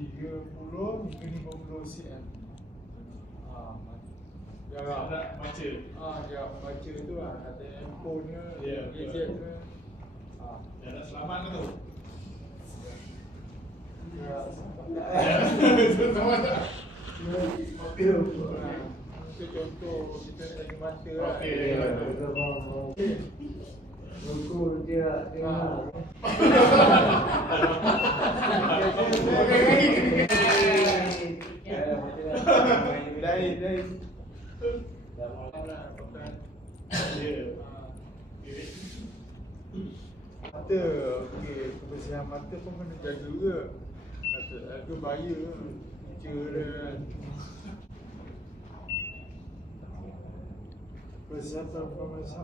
30 hingga 50 cm. Jarak baca. Jarak baca tu kata handphone ke, gadget ke. Jarak selamat ke tu? Selamat tak? Itu contoh kita tanya mata lah. Okey. Buku dia tengok. Lain. Mata, kebersihan mata pun kena jaga juga. Ada bahaya pica dia. Persiapan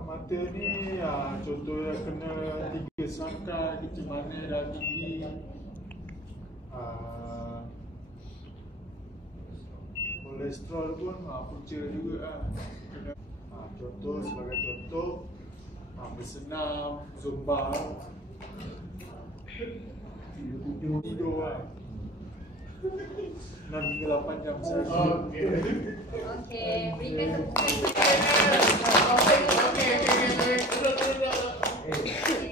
mata ni contohnya kena 3 selangkah, kecil mana dah tinggi. Kolesterol pun punca juga kena. Contoh sebagai contoh bersenam, zumba, tidur 6 hingga 8 jam sehari. Okey, berikan tepukan. Okey.